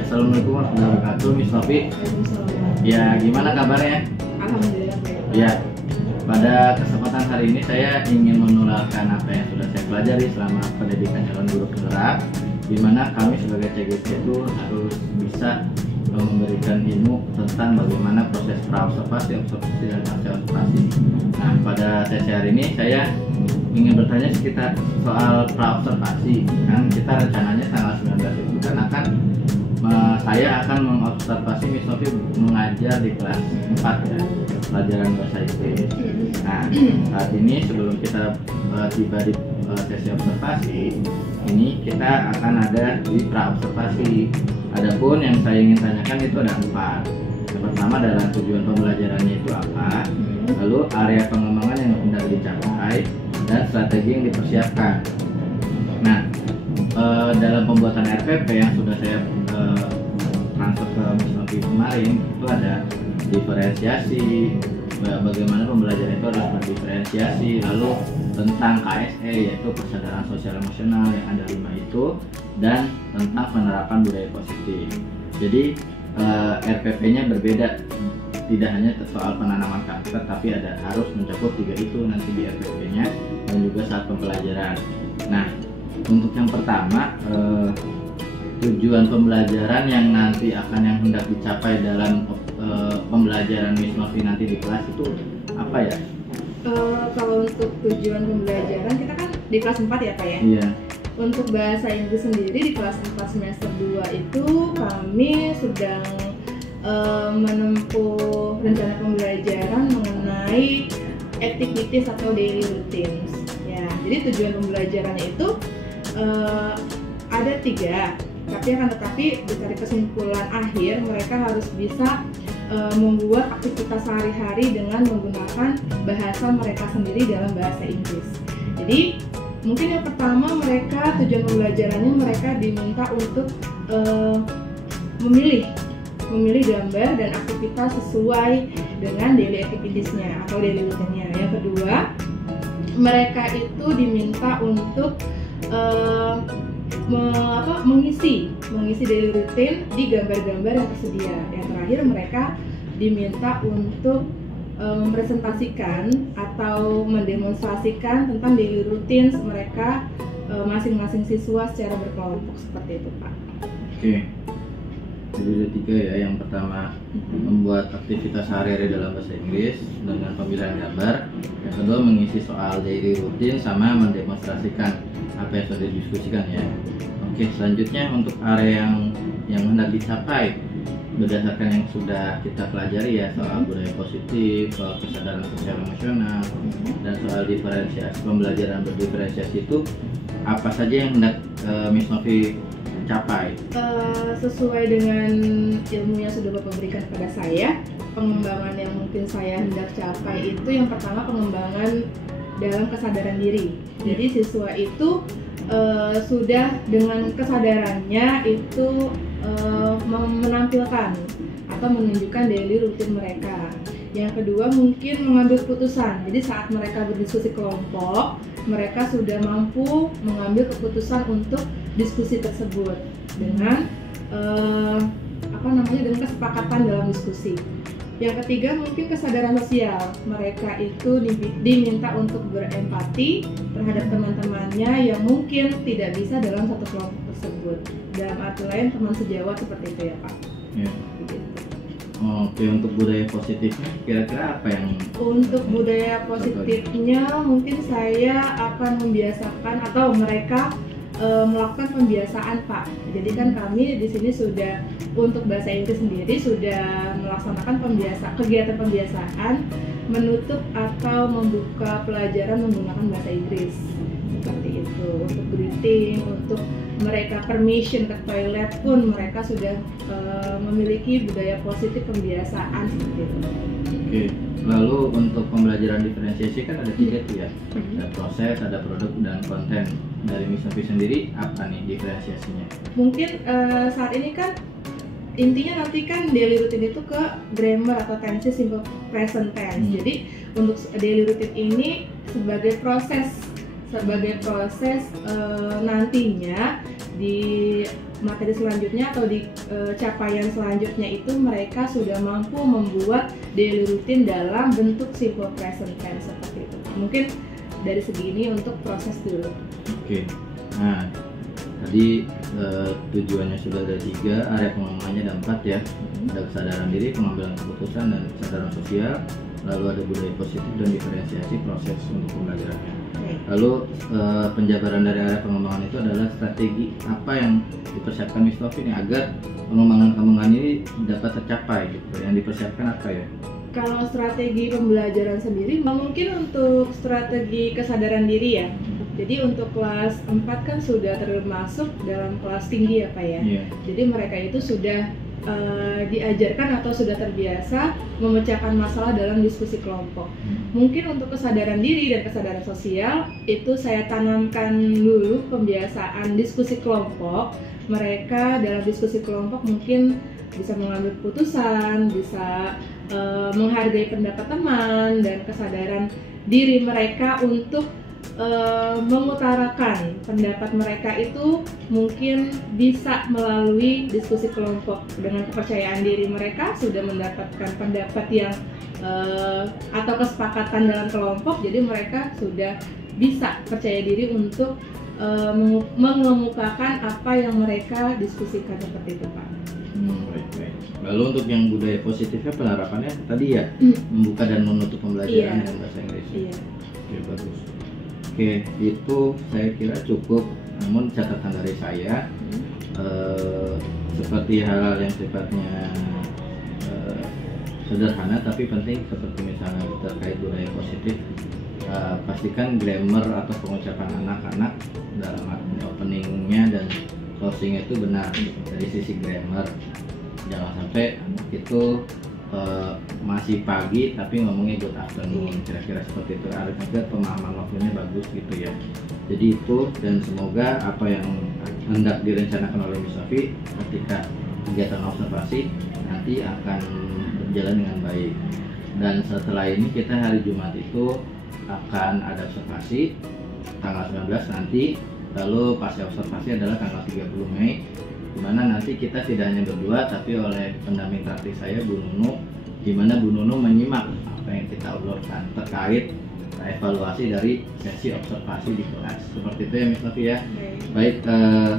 Assalamualaikum warahmatullahi wabarakatuh, Miss Novi. Ya, gimana kabarnya? Alhamdulillah baik. Ya, pada kesempatan hari ini saya ingin menularkan apa yang sudah saya pelajari selama pendidikan calon guru penggerak, di mana kami sebagai CGC itu harus bisa memberikan ilmu tentang bagaimana proses praobservasi, observasi, dan pasca observasi. Nah, pada sesi hari ini saya ingin bertanya sekitar soal praobservasi. Kan kita rencananya tanggal 19 itu kan saya akan mengobservasi Miss Novi mengajar di kelas 4 ya, pelajaran bahasa Inggris. Nah, saat ini sebelum kita tiba di sesi observasi, ini kita akan ada di praobservasi. Adapun yang saya ingin tanyakan itu ada 4. Yang pertama adalah tujuan pembelajarannya itu apa, lalu area pengembangan yang hendak dicapai, dan strategi yang dipersiapkan. Nah, dalam pembuatan RPP yang sudah saya transfer ke Miss Novi kemarin, itu ada diferensiasi, bagaimana pembelajaran itu harus berdiferensiasi, lalu tentang KSE yaitu kesadaran sosial emosional yang ada 5 itu, dan tentang penerapan budaya positif. Jadi RPP-nya berbeda, tidak hanya soal penanaman karakter, tapi harus mencakup 3 itu nanti di RPP-nya dan juga saat pembelajaran. Nah, untuk yang pertama, tujuan pembelajaran yang nanti yang hendak dicapai dalam pembelajaran Miss Novi nanti di kelas itu apa ya? Kalau untuk tujuan pembelajaran kita kan di kelas 4 ya Pak ya? Iya. Untuk bahasa Inggris sendiri di kelas 4 semester 2 itu kami sedang menempuh rencana pembelajaran mengenai activities atau daily routines. Ya, jadi tujuan pembelajarannya itu ada 3, tetapi dari kesimpulan akhir mereka harus bisa membuat aktivitas sehari-hari dengan menggunakan bahasa mereka sendiri dalam bahasa Inggris. Jadi mungkin yang pertama tujuan pembelajarannya mereka diminta untuk memilih gambar dan aktivitas sesuai dengan daily activities-nya atau daily routine-nya. Yang kedua, mereka itu diminta untuk mengisi daily routine di gambar-gambar yang tersedia. Yang terakhir, mereka diminta untuk mempresentasikan atau mendemonstrasikan tentang daily routines mereka masing-masing siswa secara berkelompok, seperti itu Pak. Oke. Jadi ada 3 ya. Yang pertama membuat aktivitas sehari-hari dalam bahasa Inggris dengan pemilihan gambar. Yang kedua mengisi soal daily routine sama mendemonstrasikan apa yang sudah didiskusikan ya. Oke, selanjutnya untuk area yang hendak dicapai berdasarkan yang sudah kita pelajari ya, soal budaya positif, soal kesadaran sosial emosional, dan soal diferensiasi, pembelajaran berdiferensiasi itu apa saja yang hendak Miss Novi capai? Sesuai dengan ilmu yang sudah Bapak berikan kepada saya, pengembangan yang mungkin saya hendak capai itu yang pertama pengembangan dalam kesadaran diri. Jadi siswa itu sudah dengan kesadarannya itu menampilkan atau menunjukkan daily routine mereka. Yang kedua mungkin mengambil keputusan. Jadi saat mereka berdiskusi kelompok, mereka sudah mampu mengambil keputusan untuk diskusi tersebut dengan dengan kesepakatan dalam diskusi. Yang ketiga mungkin kesadaran sosial. Mereka itu diminta untuk berempati terhadap teman-temannya yang mungkin tidak bisa dalam satu kelompok tersebut. Dalam arti lain teman sejawat, seperti itu ya Pak. Ya. Oke, untuk budaya positifnya kira-kira apa yang? Untuk budaya positifnya mungkin saya akan membiasakan atau mereka melakukan pembiasaan Pak. Jadi kan kami di sini sudah untuk bahasa Inggris sendiri sudah melaksanakan kegiatan pembiasaan menutup atau membuka pelajaran menggunakan bahasa Inggris. Seperti itu. Untuk greeting, untuk mereka permission ke toilet pun mereka sudah memiliki budaya positif pembiasaan seperti itu. Oke. Lalu untuk pembelajaran diferensiasi kan ada 3 tuh ya, ada proses, ada produk, dan konten. Dari Miss Novi sendiri apa nih diferensiasinya? Mungkin saat ini kan intinya nanti kan daily routine itu ke grammar atau tenses simple present tense. Jadi untuk daily routine ini sebagai proses nantinya materi selanjutnya atau di capaian selanjutnya itu mereka sudah mampu membuat daily routine dalam bentuk simple present tense seperti itu. Mungkin dari segi ini untuk proses dulu. Oke. Nah, tadi tujuannya sudah ada 3, area pengembangannya ada 4 ya. Ada kesadaran diri, pengambilan keputusan, dan kesadaran sosial. Lalu ada budaya positif dan diferensiasi proses untuk pembelajarannya. Lalu penjabaran dari area pengembangan itu adalah strategi apa yang dipersiapkan Miss Novi nih agar pengembangan ini dapat tercapai gitu. Yang dipersiapkan apa ya? Kalau strategi pembelajaran sendiri, mungkin untuk strategi kesadaran diri ya. Jadi untuk kelas 4 kan sudah termasuk dalam kelas tinggi ya Pak ya. Yeah. Jadi mereka itu sudah diajarkan atau sudah terbiasa memecahkan masalah dalam diskusi kelompok. Mungkin untuk kesadaran diri dan kesadaran sosial itu saya tanamkan dulu pembiasaan diskusi kelompok. Mereka dalam diskusi kelompok mungkin bisa mengambil keputusan, bisa menghargai pendapat teman, dan kesadaran diri mereka untuk mengutarakan pendapat mereka itu mungkin bisa melalui diskusi kelompok. Dengan kepercayaan diri mereka sudah mendapatkan pendapat yang atau kesepakatan dalam kelompok, jadi mereka sudah bisa percaya diri untuk mengemukakan apa yang mereka diskusikan seperti itu Pak. Baik. Lalu untuk yang budaya positifnya penerapannya tadi ya, membuka dan menutup pembelajaran dengan bahasa Inggris. Iya. Oke, bagus. Oke, itu saya kira cukup. Namun catatan dari saya seperti hal-hal yang sifatnya sederhana tapi penting, seperti misalnya terkait budaya positif, pastikan grammar atau pengucapan anak-anak dalam openingnya dan closingnya itu benar dari sisi grammar. Jangan sampai anak itu masih pagi tapi ngomongnya good afternoon, kira-kira seperti itu. Agar pemahaman waktunya bagus gitu ya. Jadi itu, dan semoga apa yang hendak direncanakan oleh Miss Novi ketika kegiatan observasi nanti akan berjalan dengan baik. Dan setelah ini kita hari Jumat itu akan ada observasi tanggal 19 nanti. Lalu pasca observasi adalah tanggal 30 Mei, dimana nanti kita tidak hanya berdua tapi oleh pendamping praktik saya Bu Nunu, dimana Bu Nunu menyimak apa yang kita obrolkan terkait evaluasi dari sesi observasi di kelas. Seperti itu ya Miss Novi ya. Baik,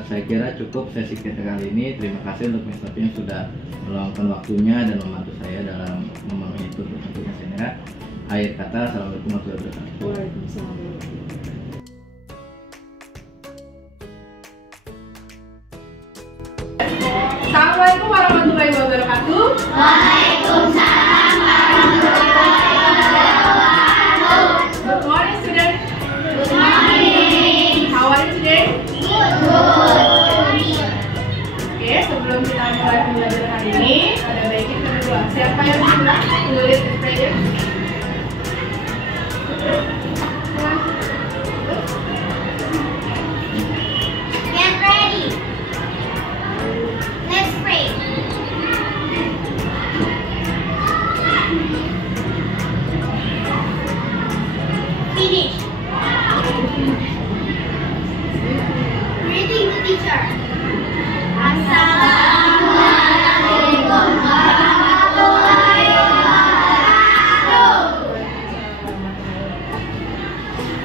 saya kira cukup sesi kita kali ini. Terima kasih untuk Miss Novi yang sudah meluangkan waktunya dan membantu saya dalam memenuhi tuntutan tugas ini. Akhir kata, assalamualaikum warahmatullahi wabarakatuh. Waalaikumsalam. Assalamualaikum warahmatullahi wabarakatuh. Waalaikumsalam warahmatullahi wabarakatuh. Good morning students. Good morning. How are you today? Good. Oke, sebelum kita mulai pembelajaran hari ini, ada baiknya kita berdua. Siapa yang bilang tulis prayer? Get ready. Let's pray. Finish. Greeting the teacher. Assalamualaikum warahmatullahi wabarakatuh.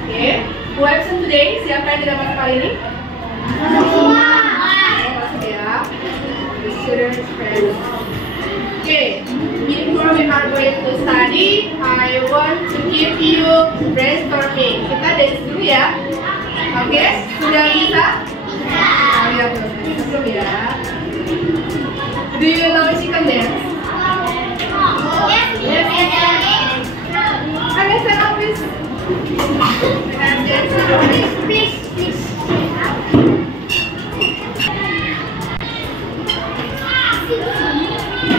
Oke, who absent today? Siapa yang tidak masuk kali ini? Semua. Masuk ya. The students prayer. Oke, before we are going to study, I want to give you brainstorming. Kita dance dulu ya. Oke, sudah bisa? Kita lihat dulu ya. Do you know chicken dance? Yes. Okay, stand up please. And dance, please.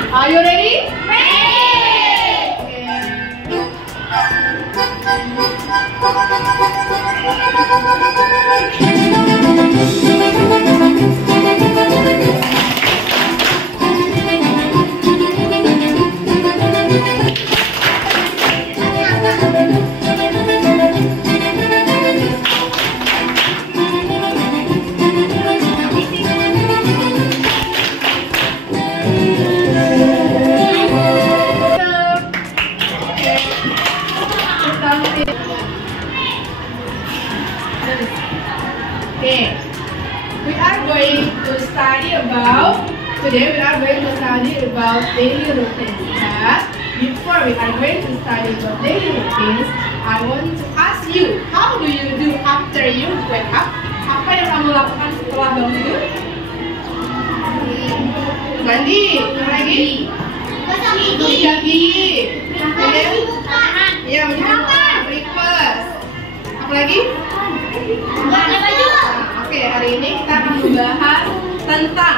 Are you ready? going to study about daily routines. But before we are going to study about daily routines, I want to ask you, how do you do after you wake up? Apa yang kamu lakukan setelah bangun tidur? Mandi, apa lagi? Gosok gigi. Iya, breakfast. Apa lagi? Oke, hari ini kita akan membahas tentang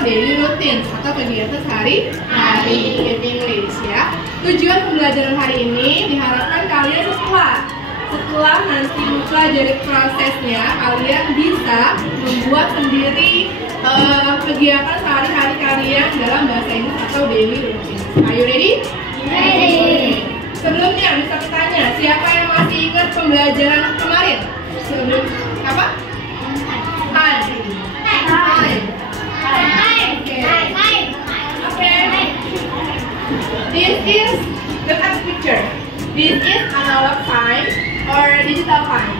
daily routine atau kegiatan sehari-hari in English ya. Tujuan pembelajaran hari ini diharapkan kalian setelah nanti mempelajari prosesnya, kalian bisa membuat sendiri kegiatan sehari-hari kalian dalam bahasa Inggris atau daily routine. Are you ready? Ready. Sebelumnya bisa bertanya, siapa yang masih ingat pembelajaran kemarin? Sebelum apa? This is, look at the picture. This is analog time or digital time?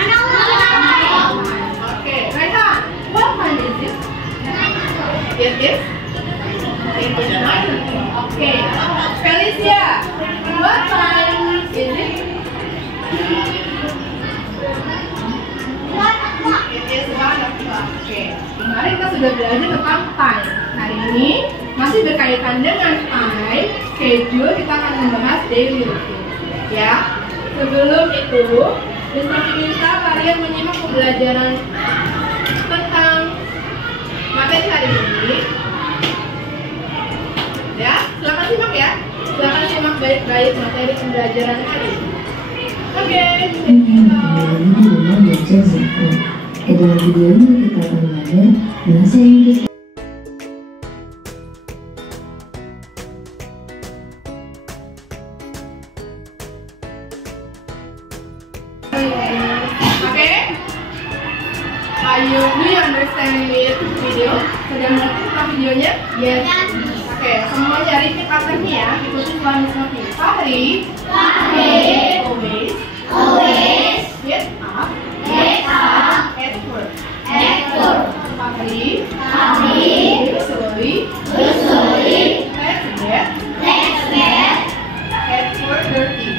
Analog. Okay, Raihan, what time is this? It is 9. Okay. Felicia, what time is it? 1 o'clock. It is 1 o'clock. Okay. Kemarin kita sudah belajar tentang time. Hari ini masih berkaitan dengan time, schedule, kita akan membahas daily routine. Ya. Sebelum itu, minta kalian menyimak pembelajaran tentang materi hari ini. Ya, silakan simak ya. Silakan simak baik-baik materi pembelajaran hari ini. Oke. Dalam video ini kita akan belajar bahasa Inggris. Do you understand with video? Sudah mengerti tentang videonya? Yes. Oke, semuanya repeat after me ya. Ikuti setelah Miss Novi. Fahri. Always. Get up. At work. Fahri. Usually. Let's get. At 4:30.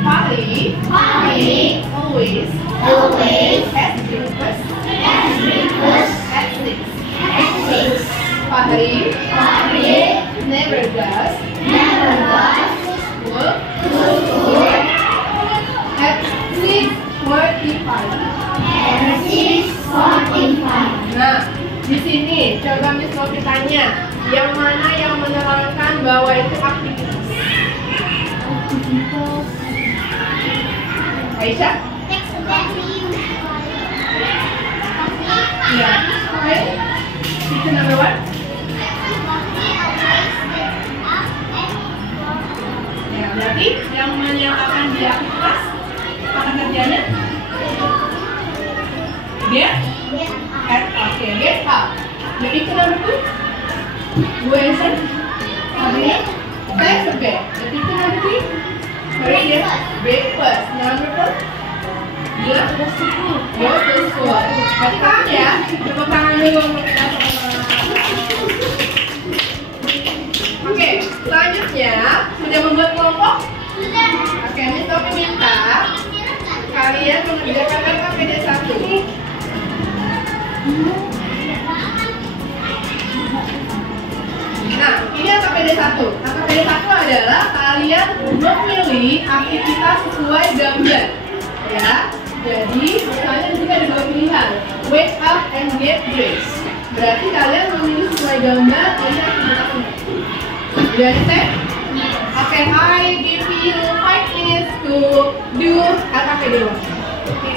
Fahri. Always. Has breakfast. At 6. Fahri. Never does. School. At 6:45. Nah, di sini coba Miss Novi tanya, yang mana yang menerangkan bahwa itu aktivitas? Aisyah? Ya. Oke. Itu number 1. Ya, berarti yang menyatakan dia aktivitas kata kerjanya? Get up. The picture number 2. Who answer? That's a bed. The picture number 3. Breakfast. Number 4. Go to school. Berarti paham ya? Tepuk tangan dulu untuk kita sama-sama. Oke, selanjutnya sudah membuat kelompok? Sudah. Oke, Miss Novi minta kalian mengerjakan KPD 1. Nah, ini KPD 1. KPD 1 adalah kalian memilih aktivitas sesuai gambar. Ya, jadi misalnya di sini ada 2 pilihan, wake up and get dressed. Berarti kalian memilih sesuai gambar ini aktivitasnya. You understand? Oke, I give you 5 minutes to do KPD 1. Oke.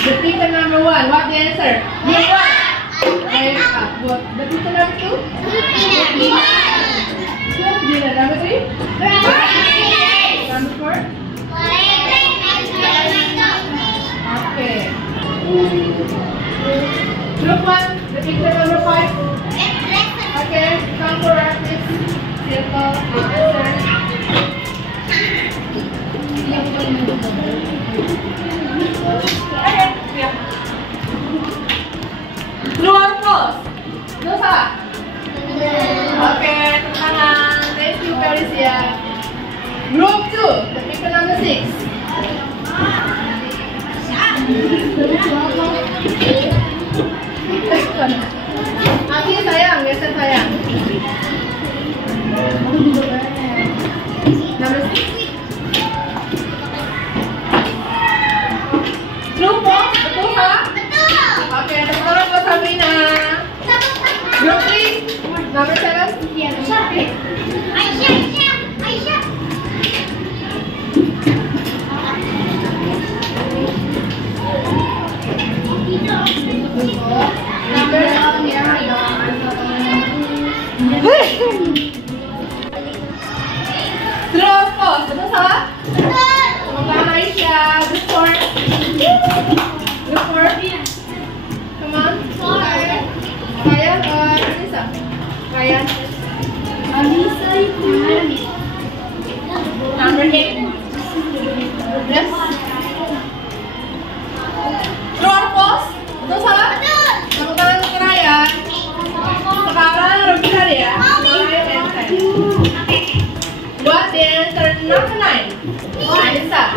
The picture number 1, what the answer? Number 1. What? The picture number 2? Dinner. Number 3? Number 4? Group 1, the picture number 5. Okay, come forward, please. Circle, answer. Okay, yeah. True or false? No salah. Oke, tangan. Thank you, Felicia. Group 2, the picture number 6. Aki sayang, geser sayang. Number 6. True, false? Betul salah? Oke, tepuk tangan buat Sabrina. Group 3, number 7. Aisyah. Number 7 ya. True or false? Betul salah? Tepuk tangan Aisyah. Group 4. Group 4. Come on. Kalian, Anissa. Kalian. Number 8. Yes. True or false? Betul salah? Tepuk tangan untuk Ryan. Sekarang rebutan ya. Mulai answer. Buat the answer number 9. Anissa.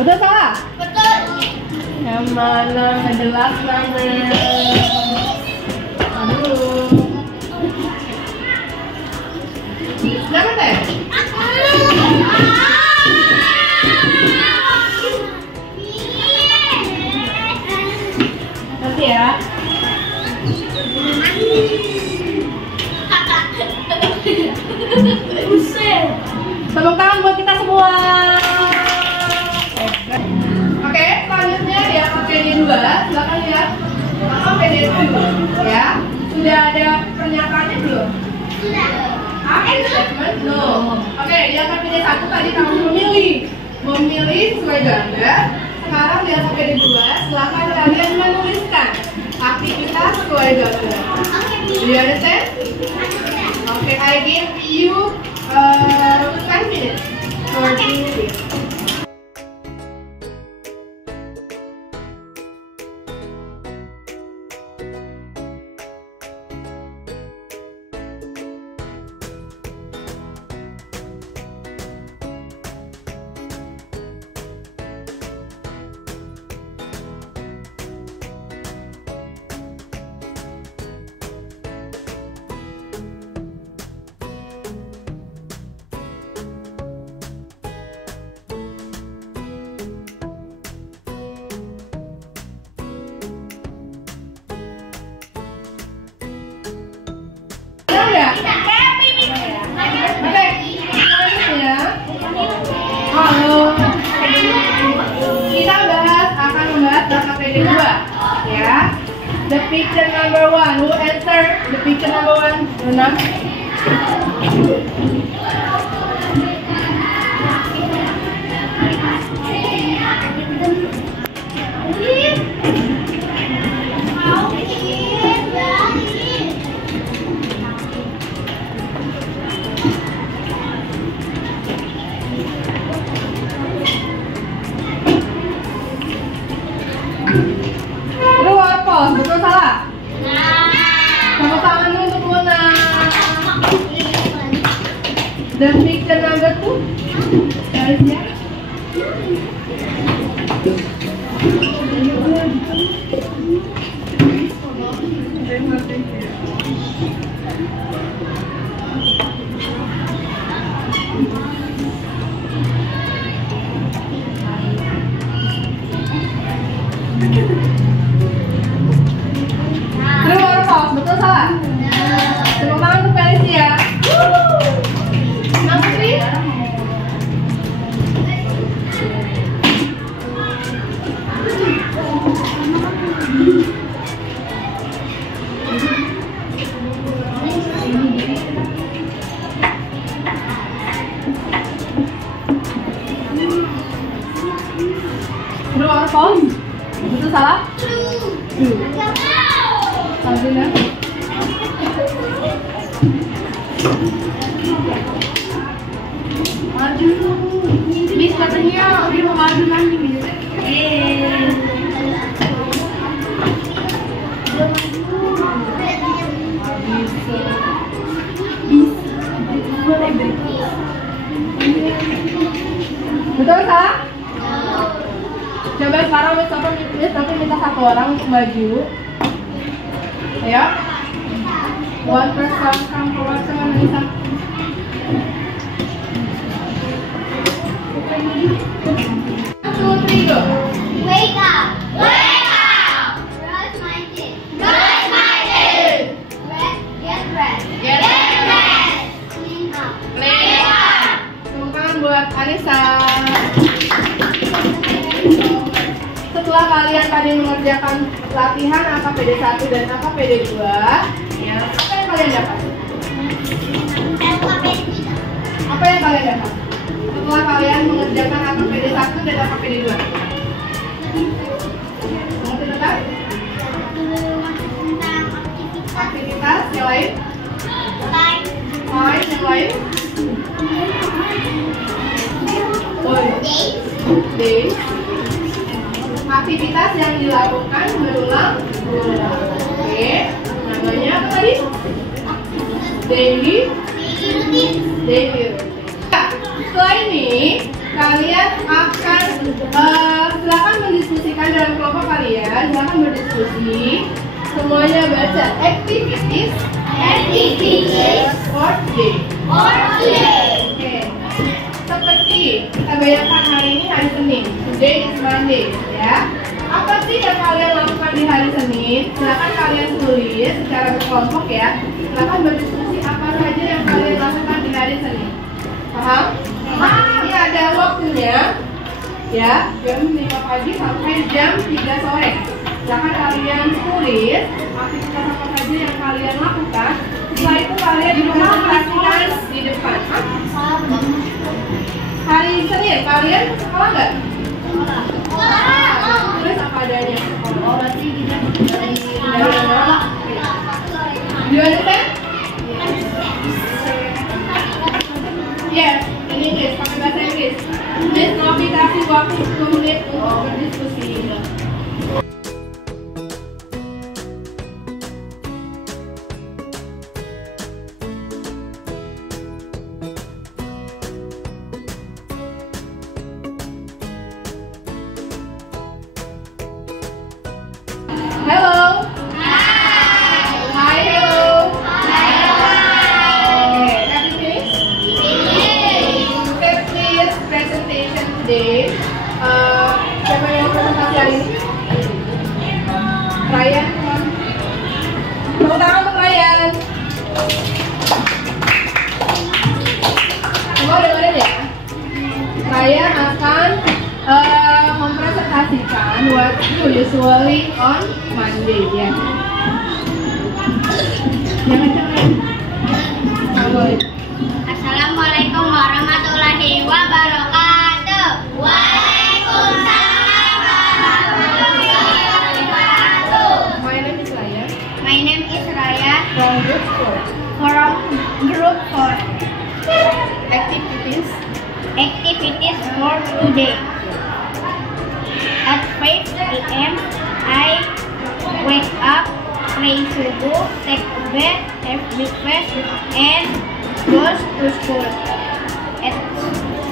Betul salah? Yang mana the last number? Aduh. Number 10. Nanti ya. Tepuk tangan buat kita semua. Oke, selanjutnya yang PD2, silakan lihat. Apa PD2 ya? Sudah ada pernyataannya belum? Sudah. Apa statement? No. Oke, yang PD1 tadi kamu memilih sesuai gambar. Sekarang di atas PD2, silakan kalian menuliskan aktivitas sesuai gambar. Do you understand? Okay, I give you 5 minutes for doing this. Halo. Kita akan membahas data PD2 ya. The picture number 1. Who answer the picture number 1? Renang. Betul salah? Tepuk tangan dulu untuk Luna. Dan picture number 2 Alicia. Betul salah? Tepuk tangan untuk Felicia. Number 3. false? Itu salah? True. Lanjutnya. Maju. Miss katanya udah mau maju nanti, Miss. Betul salah? Coba sekarang Miss tapi minta satu orang untuk maju. Ayo. One person come forward, someone Lisa. 1, 2, 3, go. Wake up! Wake up! Brush my teeth. Brush my teeth. Get dressed. Get dressed. Clean up. Clean up. Tepuk tangan buat Anissa. Setelah kalian tadi mengerjakan latihan AKPD 1 dan AKPD 2, ya, apa yang kalian dapat? Apa yang kalian dapat? Setelah kalian mengerjakan AKPD 1 dan AKPD 2. Mengerti tetap? Aktivitas yang lain? Lain yang lain? Day. Aktivitas yang dilakukan berulang-ulang. Oke, namanya apa tadi? Daily routine. Setelah ini kalian akan silakan mendiskusikan dalam kelompok kalian. Silakan berdiskusi. Semuanya baca activities for day. Oke. Seperti kita bayangkan hari ini hari Senin. Today is Monday, ya. Apa sih yang kalian lakukan di hari Senin? Silakan kalian tulis secara berkelompok ya. Silakan berdiskusi apa saja yang kalian lakukan di hari Senin. Paham? Ini ada waktunya, ya, jam 5 pagi sampai jam 3 sore. Silakan kalian tulis aktivitas apa saja yang kalian lakukan. Setelah itu kalian dipresentasikan di depan. Hari Senin kalian ke sekolah nggak? Terus apa adanya? Oh, berarti kita dari you understand? Yes, in English, pakai bahasa Inggris. Miss Novi kasih waktu 10 menit untuk berdiskusi. Hello. Hi, hello. Okay, everything? Okay, please presentation today. Siapa yang presentasi hari ini? Ryan, tepuk tangan untuk Ryan. Semua dengerin ya. Ryan akan mempresentasikan what you usually on Monday, ya. Assalamualaikum warahmatullahi wabarakatuh. Waalaikumsalam warahmatullahi wabarakatuh. My name is Raya. My name is Raya From group 4. from Group 4. Activities. Activities for today. At 5 p.m. I wake up, pray subuh, take a bath, have breakfast, and goes to school. At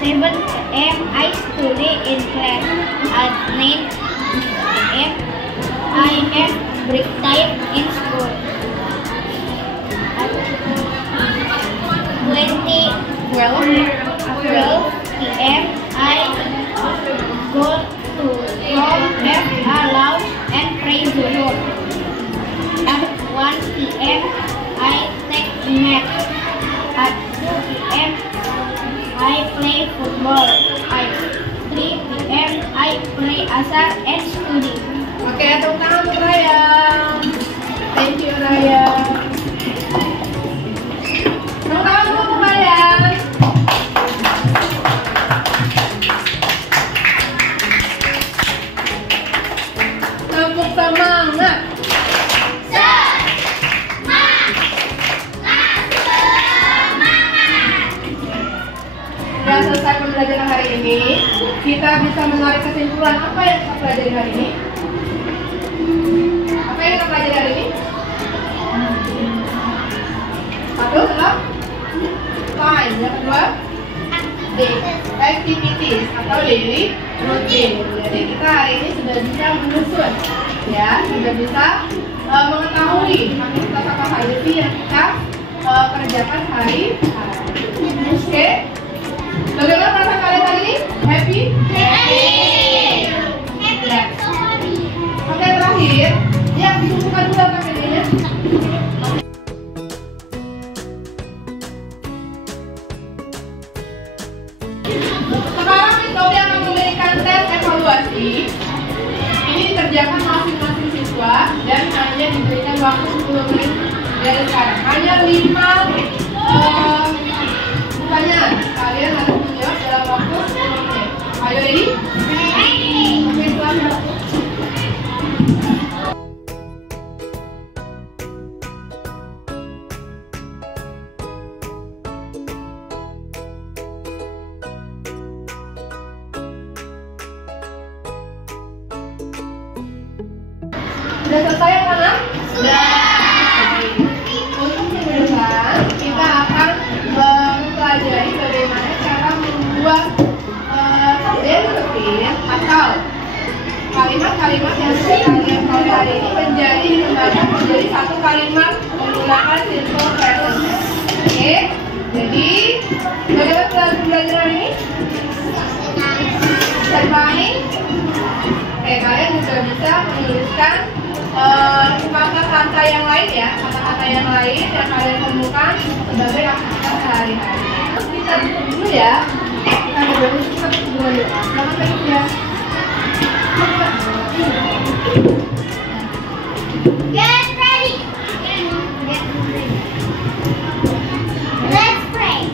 7 a.m. I study in class. At 9 a.m. I have break time in school. At 12 p.m. I go to home, have a lunch, and pray zuhur. At 1 p.m. I take a nap. At 2 p.m. I play football. At 3 p.m. I play asar semangat. Sudah selesai pembelajaran hari ini, kita bisa menarik kesimpulan apa yang kita pelajari hari ini. Apa yang kita pelajari hari ini? Satu adalah time, yang kedua activities atau daily routine. Jadi kita hari ini sudah bisa menyusun, ya, sudah bisa mengetahui aktivitas apa saja sih yang kita kerjakan hari. Oke, bagaimana perasaan kalian hari ini? Happy? Oke, terakhir yang dikumpulkan dulu apa videonya? Sekarang Miss akan memberikan tes evaluasi. Ini dikerjakan masing-masing siswa dan hanya diberikan waktu 10 menit dari sekarang. Hanya 5 pertanyaan. Kalian harus menjawab dalam waktu 10 menit. Ayo, ready? Oke, silakan. Sudah selesai yang mana? Sudah. Untuk minggu depan kita akan mempelajari bagaimana cara membuat daily routine atau kalimat-kalimat yang sudah kalian pelajari ini dikembangkan menjadi satu kalimat menggunakan simple present. Oke. Jadi bagaimana pembelajaran ini? Selesai. Oke, kalian juga bisa menuliskan kata-kata yang lain, ya, kata-kata yang lain yang kalian temukan sebagai aktivitas sehari-hari. Kita tutup dulu ya. Kita tutup dulu ya. Selamat pagi ya. Get ready. Let's pray.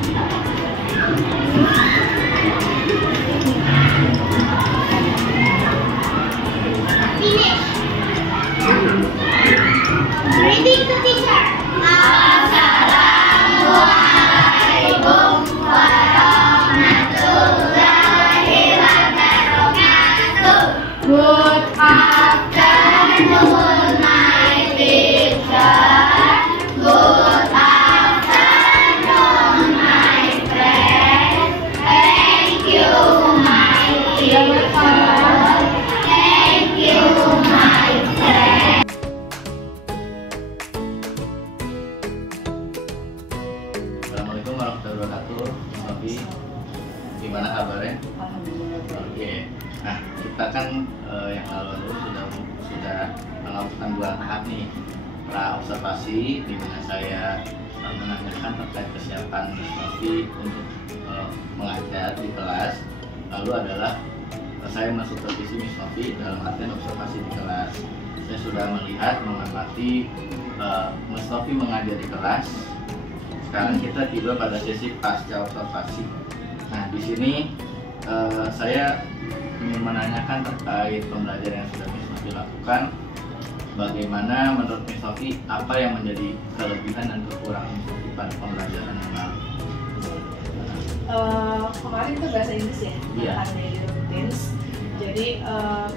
Finish. Reading to teacher. Assalamualaikum warahmatullahi wabarakatuh. Good Afternoon, my teacher. Good afternoon, my friend. Thank you, my teacher. Thank you, my friend. Assalamualaikum warahmatullahi wabarakatuh. Sofi, gimana kabarnya? Oke. Nah, kita kan yang lalu sudah melakukan 2 tahap nih. Pra observasi, di mana saya menanyakan terkait kesiapan Miss Sofi untuk mengajar di kelas. Lalu adalah saya mensupervisi Miss Sofi dalam artian observasi di kelas. Saya sudah melihat, mengamati Miss Sofi mengajar di kelas. Sekarang kita tiba pada sesi pasca observasi. Nah, di sini saya ingin menanyakan terkait pembelajaran yang sudah Miss Sofi lakukan. Bagaimana menurut Miss Sofi, apa yang menjadi kelebihan dan kekurangan Miss Sofi pada pembelajaran yang lalu? Kemarin itu bahasa Inggris ya, tentang daily routines. Jadi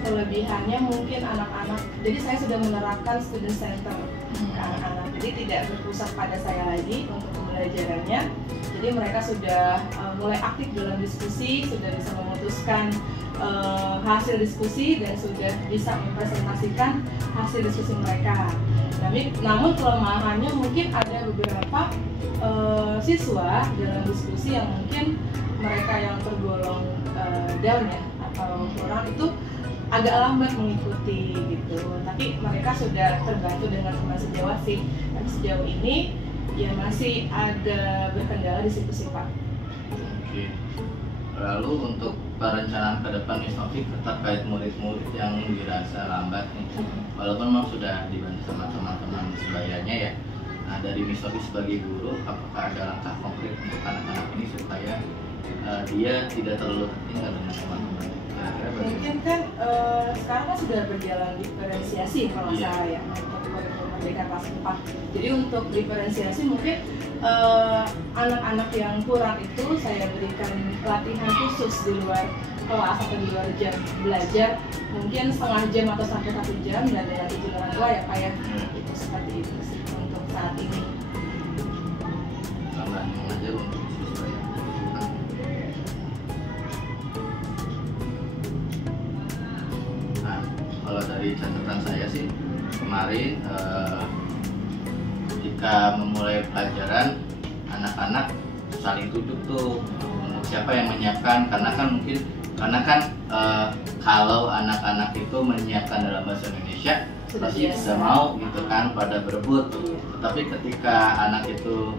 kelebihannya mungkin anak-anak. Jadi saya sudah menerapkan student center ke anak-anak. Jadi tidak berpusat pada saya lagi untuk pembelajarannya. Jadi mereka sudah mulai aktif dalam diskusi, sudah bisa memutuskan hasil diskusi dan sudah bisa mempresentasikan hasil diskusi mereka. Namun kelemahannya mungkin ada beberapa siswa dalam diskusi yang mungkin mereka yang tergolong down ya atau kurang itu agak lambat mengikuti gitu. Tapi mereka sudah terbantu dengan teman sejawat sih. Tapi sejauh ini ya masih ada berkendala di situ sih Pak. Oke. Lalu untuk perencanaan ke depan Miss Sofi terkait murid-murid yang dirasa lambat nih, walaupun memang sudah dibantu sama teman-teman sebayanya ya. Nah, dari Miss Sofi sebagai guru, apakah ada langkah konkret untuk anak-anak ini supaya dia tidak terlalu tertinggal dengan teman-teman? Kira-kira bagaimana? Mungkin kan sekarang kan sudah berjalan diferensiasi kalau Iya. salah ya untuk kurikulum Merdeka kelas 4. Jadi untuk diferensiasi mungkin anak-anak yang kurang itu saya berikan pelatihan khusus di luar kelas atau di luar jam belajar, mungkin setengah jam atau sampai 1 jam, dan dengan izin orang tua ya Pak ya. Itu seperti itu sih untuk saat ini. Tambahan mengajar untuk siswa yang membutuhkan. Nah, kalau dari catatan saya sih kemarin ketika memulai pelajaran, anak-anak saling tunjuk tuh siapa yang menyiapkan, karena kan kalau anak-anak itu menyiapkan dalam bahasa Indonesia Sudah pasti biasa. sudah mau gitu kan, pada berebut. Iya. Tetapi ketika anak itu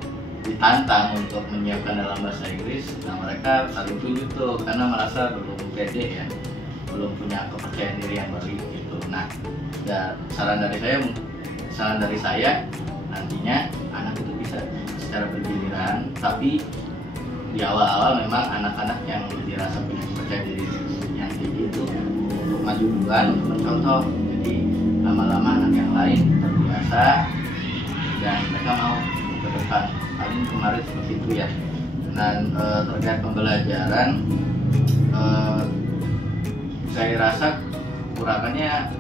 ditantang untuk menyiapkan dalam bahasa Inggris, nah mereka saling tunjuk tuh karena merasa belum pede ya, belum punya kepercayaan diri yang baik gitu. Nah, saran dari saya nantinya anak itu bisa secara bergiliran, tapi di awal-awal memang anak-anak yang dirasa punya kepercayaan diri yang tinggi itu untuk maju duluan, untuk mencontoh. Jadi lama-lama anak yang lain terbiasa dan mereka mau ke depan. Paling kemarin seperti itu ya. Dan terkait pembelajaran, saya rasa kekurangannya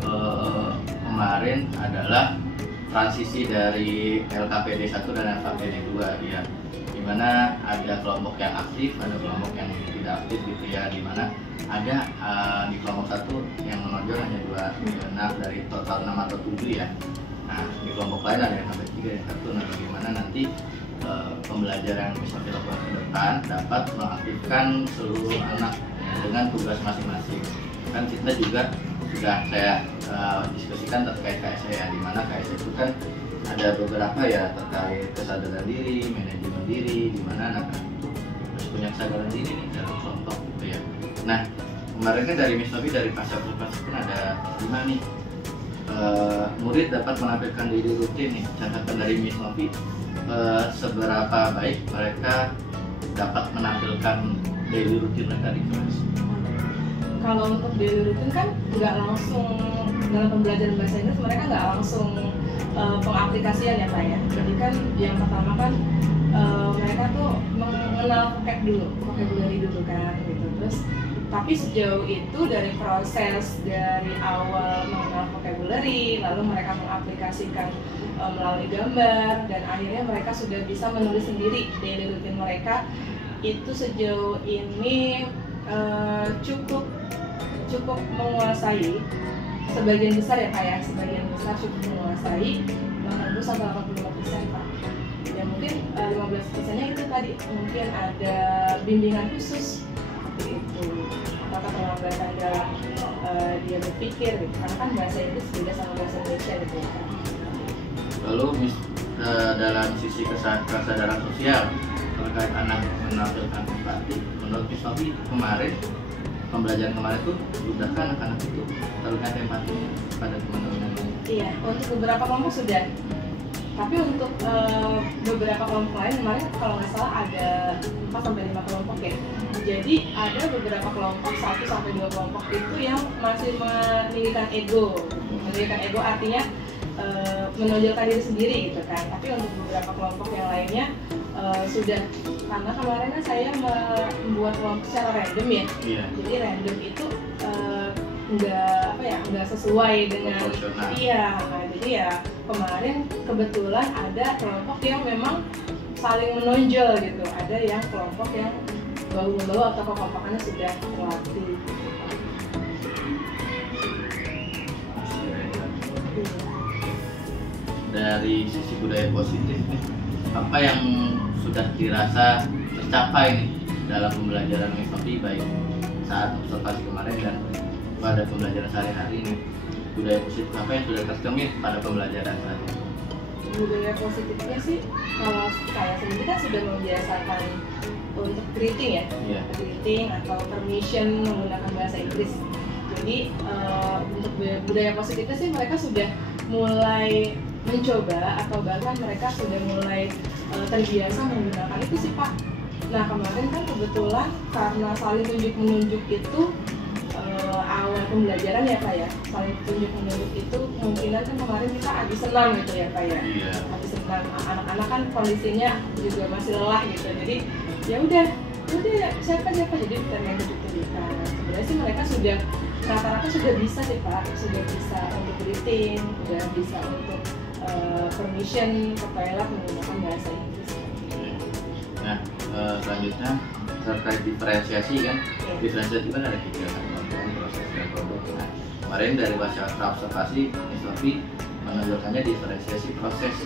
kemarin adalah transisi dari LKPD 1 dan LKPD 2 ya, dimana ada kelompok yang aktif, ada kelompok yang tidak aktif gitu ya, dimana ada di kelompok 1 yang menonjol hanya 2 anak dari total 6 atau 7 ya. Nah, di kelompok lain ada yang sampai 3 yang 1. Nah, bagaimana nanti pembelajaran yang bisa kita lakukan ke depan dapat mengaktifkan seluruh anak dengan tugas masing-masing. Kan kita juga sudah saya diskusikan terkait KSE ya, di mana KSE itu kan ada beberapa ya terkait kesadaran diri, manajemen diri, di mana anak-anak itu harus punya kesadaran diri nih dalam kelompok gitu ya. Nah, kemarinnya dari Miss Novi dari pasca pun ada 5 nih. Murid dapat menampilkan diri rutin nih. Catatan dari Miss Novi, seberapa baik mereka dapat menampilkan daily rutin mereka di kelas. Kalau untuk daily rutin kan nggak langsung dalam pembelajaran bahasa Inggris, mereka nggak langsung pengaplikasian ya Pak ya. Jadi kan yang pertama kan mereka tuh mengenal vocabulary dulu kan gitu. Terus tapi sejauh itu dari proses dari awal mengenal vocabulary, lalu mereka mengaplikasikan melalui gambar, dan akhirnya mereka sudah bisa menulis sendiri daily routine mereka. Itu sejauh ini cukup menguasai, sebagian besar ya Pak ya, sebagian besar cukup menguasai, 80 sampai 85% Pak. Ya mungkin 15%-nya itu tadi mungkin ada bimbingan khusus seperti itu, atau keterlambatan dalam dia berpikir gitu, karena kan bahasa Inggris beda sama bahasa Indonesia gitu ya kan. Lalu dalam sisi kesadaran sosial terkait anak menampilkan empati, menurut Miss Novi kemarin pembelajaran kemarin tuh sudahkah anak-anak itu terlihat empati pada teman-teman? Iya, untuk beberapa kelompok sudah. Tapi untuk beberapa kelompok lain kemarin kalau nggak salah ada 4 sampai 5 kelompok ya. Jadi ada beberapa kelompok 1 sampai 2 kelompok itu yang masih meninggikan ego. Meninggikan ego artinya menonjolkan diri sendiri gitu kan. Tapi untuk beberapa kelompok yang lainnya sudah, karena kemarin kan saya membuat kelompok secara random ya. Iya. Jadi random itu nggak sesuai dengan proporsional. Iya. Nah, jadi ya kemarin kebetulan ada kelompok yang memang saling menonjol gitu, ada yang kelompok yang bahu-membahu atau kekompokannya sudah terlatih. Dari sisi budaya positif nih, apa yang sudah dirasa tercapai nih dalam pembelajaran Miss Novi, baik saat observasi kemarin dan pada pembelajaran sehari-hari ini? Budaya positif apa yang sudah tercermin pada pembelajaran saat ini? Budaya positifnya sih, kalau saya sendiri kan sudah membiasakan untuk greeting ya, Iya. greeting atau permission menggunakan bahasa Inggris. Jadi untuk budaya positifnya sih mereka sudah mulai mencoba, atau bahkan mereka sudah mulai terbiasa menggunakan itu sih Pak. Nah kemarin kan kebetulan karena saling tunjuk menunjuk itu pembelajaran ya Pak ya, saling tunjuk menunjuk itu kemungkinan kan kemarin kita habis senang gitu ya Pak ya. Iya. Habis senang, anak-anak kan kondisinya juga masih lelah gitu, jadi ya udah siapa jadi termain tunjuk-tunjukkan. Sebenarnya sih mereka sudah rata-rata sudah bisa sih Pak, sudah bisa untuk greeting, sudah bisa untuk permission ke toilet menggunakan bahasa Inggris. Nah, selanjutnya terkait diferensiasi kan, diferensiasi kan ada 3 kan, konten, proses, dan produk. Nah, kemarin dari bahasa observasi, Miss Novi menunjukkannya diferensiasi proses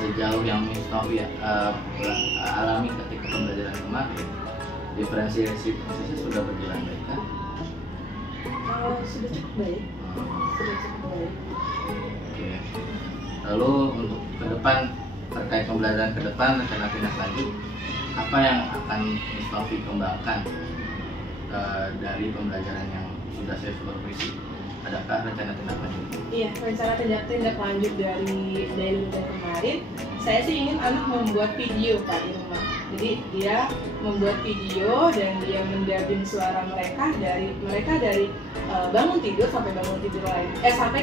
sejauh yang Miss Novi alami ketika pembelajaran kemarin. Diferensiasi prosesnya sudah berjalan baik kan? Sudah cukup baik. Oke. Lalu untuk ke depan, terkait pembelajaran ke depan, rencana tindak lanjut apa yang akan Miss Novi kembangkan dari pembelajaran yang sudah saya supervisi? Adakah rencana tindak lanjut? Iya, rencana tindak lanjut dari ujian kemarin, saya sih ingin anak membuat video Pak di rumah. Jadi dia membuat video dan dia mendubbing suara mereka dari bangun tidur sampai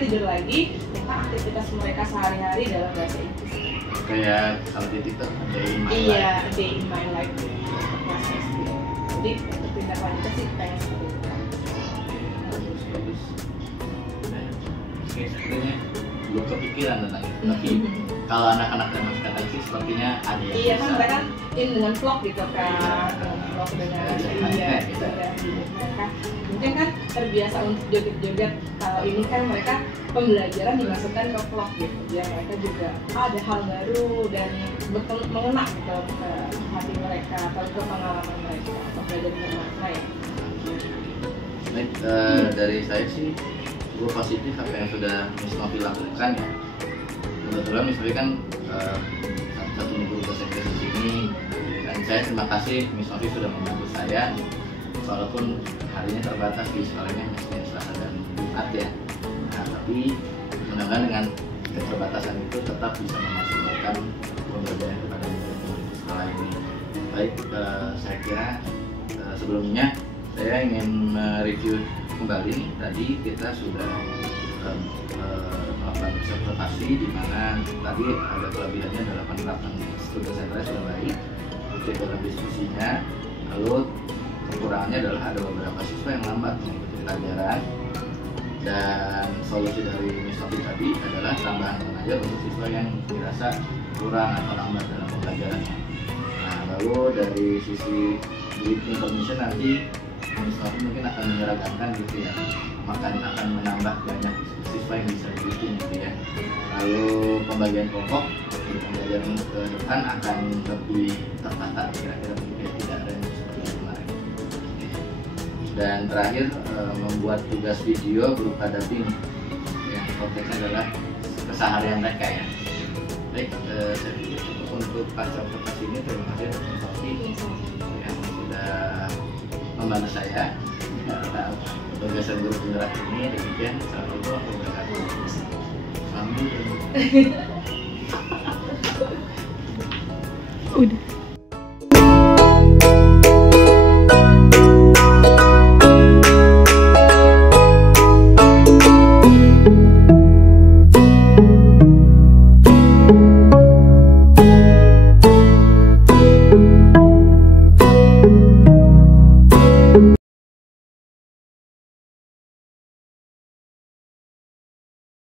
tidur lagi tentang aktivitas mereka sehari-hari dalam bahasa Inggris. Kayak kalau di TikTok Day in My Life. Iya, Day in My Life untuk kelas SD. Jadi untuk tindak lanjutnya sih pengen seperti itu. Bagus. Nah, oke, sepertinya belum kepikiran tentang itu. Tapi kalau anak-anak zaman sekarang sih sepertinya ada yang Iya bisa. kan mereka dengan vlog gitu kan, vlog dengan mereka mungkin kan terbiasa untuk joget-joget. Kalau ini kan mereka pembelajaran dimasukkan ke vlog gitu, biar mereka juga ada hal baru dan mengena gitu ke hati mereka atau ke pengalaman mereka untuk belajar bermakna ya. Baik, dari saya sih gue positif apa yang sudah Miss Novi lakukan ya. Kebetulan Miss Novi kan satu guru bahasa Inggris di sini, dan saya terima kasih Miss Novi sudah membantu saya walaupun harinya terbatas di sekolahnya Senin, Selasa, dan Jumat ya. Nah, tapi mudah-mudahan dengan keterbatasan itu tetap bisa memaksimalkan pembelajaran kepada murid-murid di sekolah ini. Baik, saya kira sebelumnya saya ingin mereview kembali nih. Tadi kita sudah melakukan observasi di mana tadi ada kelebihannya adalah penerapan student centered sudah baik untuk dalam diskusinya. Lalu kekurangannya adalah ada beberapa siswa yang lambat mengikuti pelajaran, dan solusi dari Miss Novi tadi adalah tambahan mengajar untuk siswa yang dirasa kurang atau lambat dalam pembelajarannya. Nah, lalu dari sisi information nanti Miss Novi mungkin akan menyeragamkan gitu ya, akan menambah banyak siswa yang bisa dibikin gitu ya. Lalu pembagian kelompok untuk pembelajaran ke depan akan lebih tertata kira-kira, mungkin tidak ada yang seperti yang kemarin. Dan terakhir membuat tugas video berupa dubbing yang konteksnya adalah keseharian mereka ya. Baik, saya pikir untuk pasca observasi ini terima kasih Miss Novi yang sudah membantu saya dalam tugasan guru penggerak ini. Demikian, assalamualaikum warahmatullahi wabarakatuh. Amin. Udah.